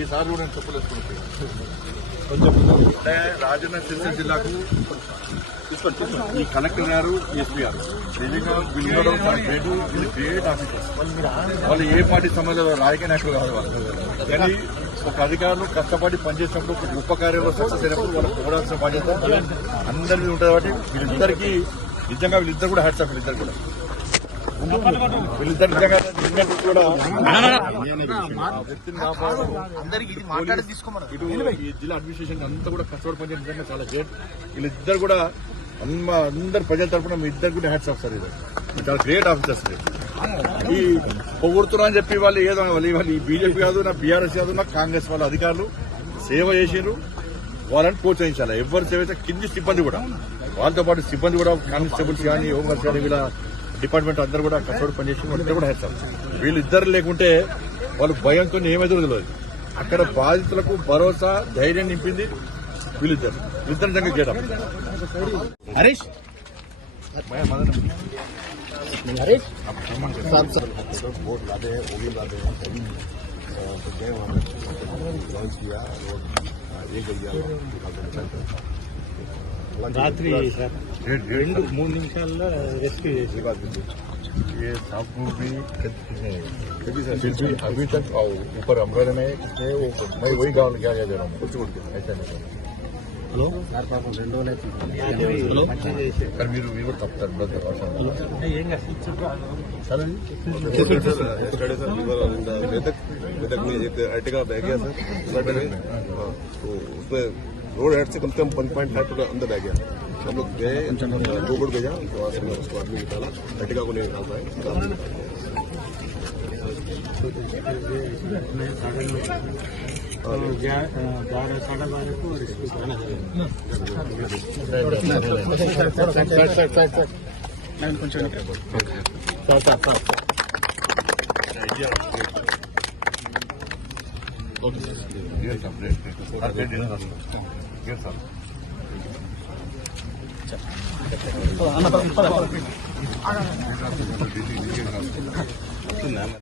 ఈసారి కూడా నేను చెప్పలేసుకుంటున్నాను. అంటే రాజన్న సిరిసిల్ల జిల్లాకు ఈ కలెక్టర్ గారు, ఎస్పీ గారు నిజంగా వీళ్ళు గ్రేట్ ఆఫీసర్స్. వాళ్ళు ఏ పార్టీ సంబంధం రాజకీయ నాయకులు కాదు వాళ్ళు. కానీ ఒక అధికారులు కష్టపడి పనిచేసినప్పుడు ఒక గొప్ప కార్యంలో సక్సెస్ అయినప్పుడు వాళ్ళకి చూడాల్సిన బాధ్యత అందరి మీద ఉంటుంది. కాబట్టి వీళ్ళిద్దరికీ నిజంగా వీళ్ళిద్దరు కూడా హ్యాట్స్ ఆఫ్. వీళ్ళిద్దరు కూడా నిజంగా కూడా వ్యక్తిని కాపాడడం ఇటు ఈ జిల్లా అడ్మినిస్ట్రేషన్ అంతా కూడా కష్టపడి పనిచేయడం నిజంగా చాలా గ్రేట్. వీళ్ళిద్దరు కూడా అందరు ప్రజల తరఫున మీ ఇద్దరు కూడా హ్యాట్స్ ఆఫ్ సార్. ఇది చాలా గ్రేట్ ఆఫీసర్స్. ఈ పొగుడుతున్నా అని చెప్పి వాళ్ళు ఏదో వాళ్ళు ఈ బీజేపీ కాదు, నా బీఆర్ఎస్ కాదు, నా కాంగ్రెస్ వాళ్ళ అధికారులు సేవ చేసినారు. వాళ్ళని ప్రోత్సహించాలి. ఎవరు సేవ అయితే కింది సిబ్బంది కూడా, వాళ్ళతో పాటు సిబ్బంది కూడా, కానిస్టేబుల్స్ కానీ, హోంగార్డ్స్ కానీ, వీళ్ళ డిపార్ట్మెంట్ అందరూ కూడా కష్టపడి పనిచేసి వాళ్ళిద్దరు కూడా హ్యాట్స్ ఆఫ్. వీళ్ళిద్దరు లేకుంటే వాళ్ళు భయంతో ఏమైతే తెలియదు. అక్కడ బాధితులకు భరోసా, ధైర్యం నింపింది వీళ్ళిద్దరు నిజంగా చేయడం. हरीश बोर्ड लादे हैं, वो भी लादे हैं, तो गए वहाँ पर लॉन्च किया और ये गया రాత్రి రెండు 3 నిమిషాల్లో రెస్క్యూ చేసి ये सांप को भी फिर भी अभी तक ऊपर अमरावती में मैं वही गाँव क्या जा रहा हूँ कुछ ऐसा नहीं. మీరు మీరు తప్పుతారు मेदक में एक अर्टिगा बह गया सर में, तो उसमें रोड हेड से कम से कम 1.5 फुट अंदर बह गया. हम लोग गए, 2 फुट गया, तो वहाँ से उसको आदमी निकाला, अर्टिगा को नहीं निकाल पाए. ₹12 को रेस्क्यू करना है.